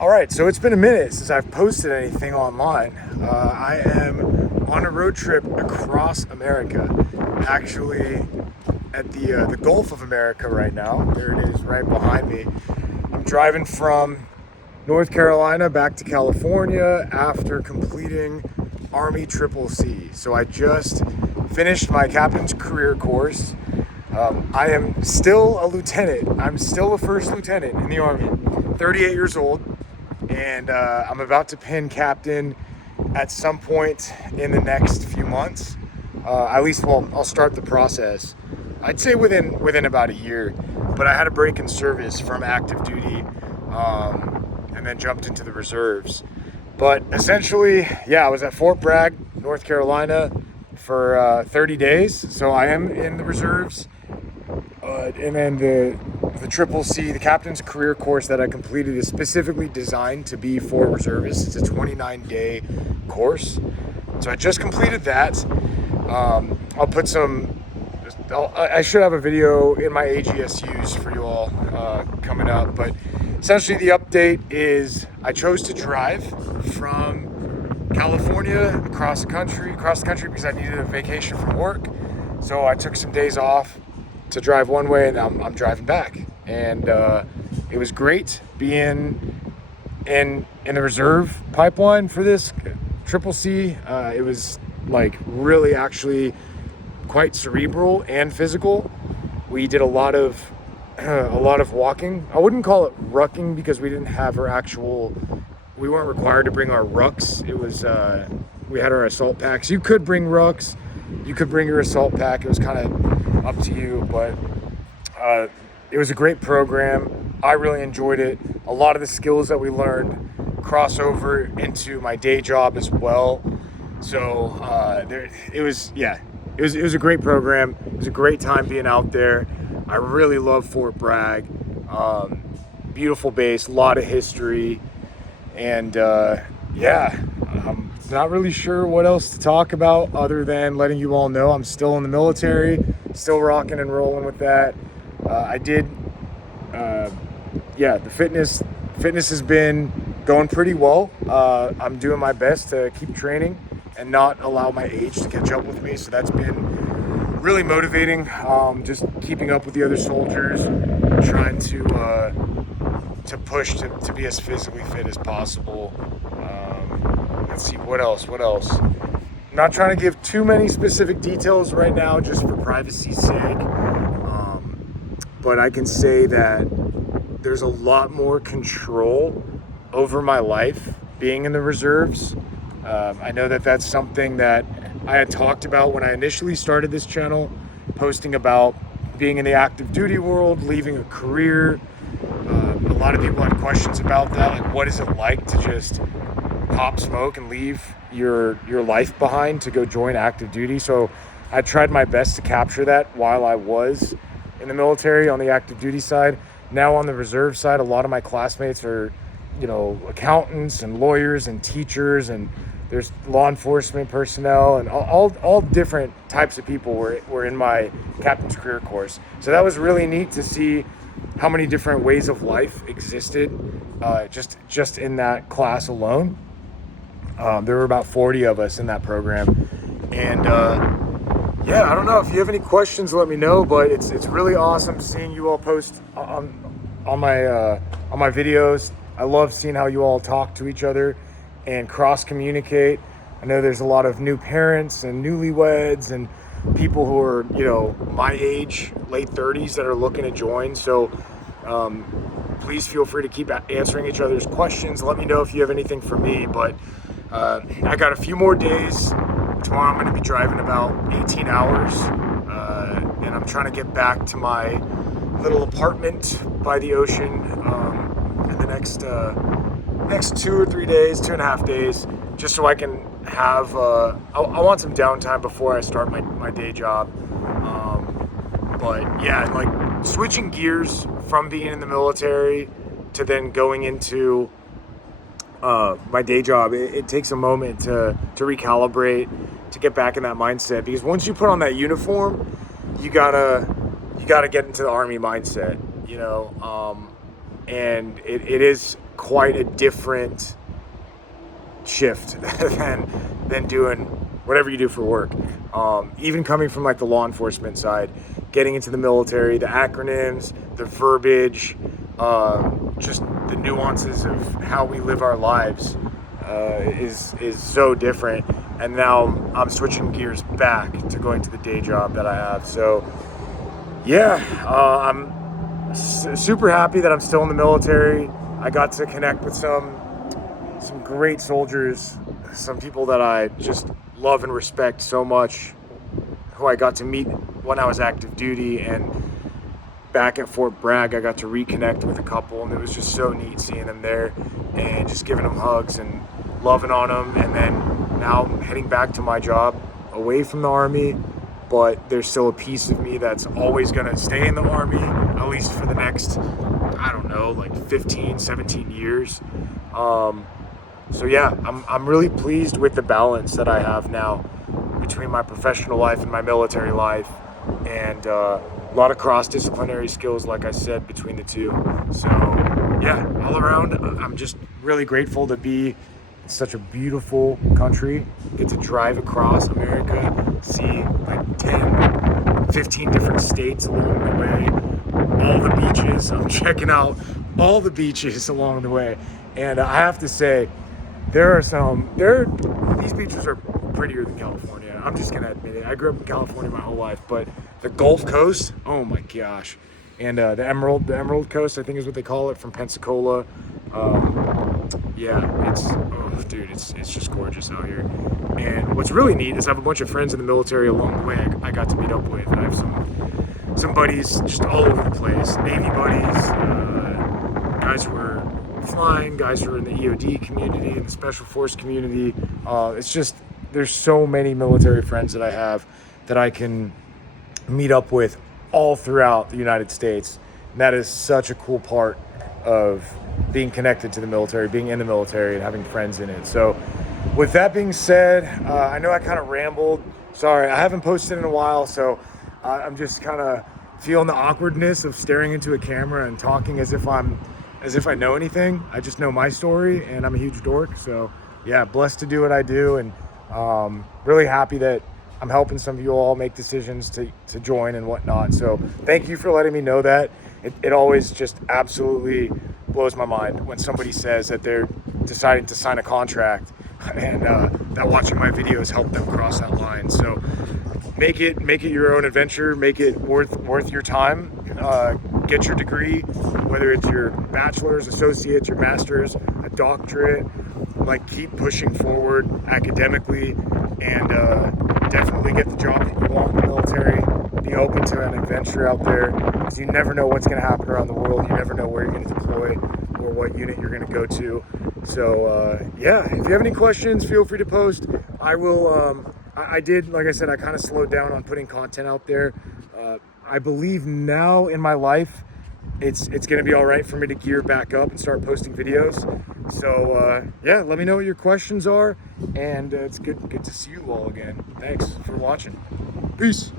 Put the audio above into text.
All right, so it's been a minute since I've posted anything online. I am on a road trip across America, actually at the Gulf of America right now. There it is, right behind me. I'm driving from North Carolina back to California after completing Army CCC. So I just finished my captain's career course. I am still a lieutenant. I'm still a first lieutenant in the Army. 38 years old, and I'm about to pin captain at some point in the next few months. At least, well, I'll start the process. I'd say within about a year, but I had a break in service from active duty, and then jumped into the reserves. But essentially, yeah, I was at Fort Bragg, North Carolina, for 30 days. So I am in the reserves. And then the CCC, the captain's career course that I completed, is specifically designed to be for reservists. It's a 29-day course. So I just completed that. I'll put some. I should have a video in my AGSUs for you all coming up. But essentially, the update is I chose to drive from California across the country because I needed a vacation from work. So I took some days off to drive one way, and I'm driving back. And it was great being in the reserve pipeline for this CCC. It was like really actually quite cerebral and physical. We did a lot of walking. I wouldn't call it rucking because we didn't have we weren't required to bring our rucks. It was we had our assault packs. You could bring rucks, you could bring your assault pack. It was kind of up to you, but it was a great program. I really enjoyed it. A lot of the skills that we learned cross over into my day job as well. So it was a great program. It was a great time being out there. I really love Fort Bragg. Beautiful base, a lot of history, and I'm not really sure what else to talk about other than letting you all know I'm still in the military, still rocking and rolling with that. The fitness has been going pretty well. I'm doing my best to keep training and not allow my age to catch up with me. So that's been really motivating. Just keeping up with the other soldiers, trying to push to be as physically fit as possible. Let's see, what else? I'm not trying to give too many specific details right now, just for privacy's sake. But I can say that there's a lot more control over my life being in the reserves. I know that that's something that I had talked about when I initially started this channel, posting about being in the active duty world, leaving a career. A lot of people had questions about that, like what is it like to just pop smoke and leave your life behind to go join active duty. So I tried my best to capture that while I was in the military on the active duty side. Now on the reserve side, a lot of my classmates are, accountants and lawyers and teachers, and there's law enforcement personnel, and all different types of people were in my captain's career course. So that was really neat to see how many different ways of life existed just in that class alone. There were about 40 of us in that program, and I don't know if you have any questions, let me know. But it's really awesome seeing you all post on my videos. I love seeing how you all talk to each other and cross communicate. I know there's a lot of new parents and newlyweds and people who are my age, late 30s, that are looking to join. So please feel free to keep answering each other's questions. Let me know if you have anything for me. But I got a few more days. Tomorrow I'm going to be driving about 18 hours, and I'm trying to get back to my little apartment by the ocean in the next 2 or 3 days, 2.5 days, just so I can have I want some downtime before I start my day job. But yeah, like switching gears from being in the military to then going into my day job, it takes a moment to recalibrate, to get back in that mindset, because once you put on that uniform, you gotta get into the Army mindset. and it is quite a different shift than doing whatever you do for work. Even coming from like the law enforcement side, getting into the military, the acronyms, the verbiage, just the nuances of how we live our lives is so different. And now I'm switching gears back to going to the day job that I have. So yeah, I'm super happy that I'm still in the military. I got to connect with some great soldiers, some people that I just love and respect so much, who I got to meet when I was active duty, and back at Fort Bragg I got to reconnect with a couple, and it was just so neat seeing them there and just giving them hugs and loving on them. And then now I'm heading back to my job away from the Army, but there's still a piece of me that's always going to stay in the Army, at least for the next, I don't know, like 15, 17 years. So yeah, I'm really pleased with the balance that I have now between my professional life and my military life, and a lot of cross-disciplinary skills, like I said, between the two. So yeah, all around, I'm just really grateful to be in such a beautiful country, get to drive across America, see like 10, 15 different states along the way, all the beaches. I'm checking out all the beaches along the way, and I have to say, these beaches are prettier than California. I'm just gonna admit it. I grew up in California my whole life, but the Gulf Coast, oh my gosh, and the Emerald Coast, I think is what they call it, from Pensacola. Yeah, it's just gorgeous out here. And what's really neat is I have a bunch of friends in the military along the way I got to meet up with. I have some buddies just all over the place, Navy buddies, guys who are flying, guys who are in the EOD community and the Special Force community. It's just, there's so many military friends that I have that I can meet up with all throughout the United States. And that is such a cool part of being connected to the military, being in the military, and having friends in it. So with that being said, I know I kind of rambled. Sorry, I haven't posted in a while, so I'm just kind of feeling the awkwardness of staring into a camera and talking as if I know anything. I just know my story, and I'm a huge dork. So yeah, blessed to do what I do, and really happy that I'm helping some of you all make decisions to join and whatnot. So thank you for letting me know that. It always just absolutely blows my mind when somebody says that they're deciding to sign a contract and that watching my videos helped them cross that line. So make it your own adventure, make it worth your time. Get your degree, whether it's your bachelor's, associate's, your master's, a doctorate. Like, keep pushing forward academically, and definitely get the job that you want in the military. Be open to an adventure out there, because you never know what's going to happen around the world. You never know where you're going to deploy or what unit you're going to go to. So yeah, if you have any questions, feel free to post. I will. I did, like I said, I kind of slowed down on putting content out there. I believe now in my life, it's going to be all right for me to gear back up and start posting videos. So yeah, let me know what your questions are, and it's good to see you all again. Thanks for watching. Peace.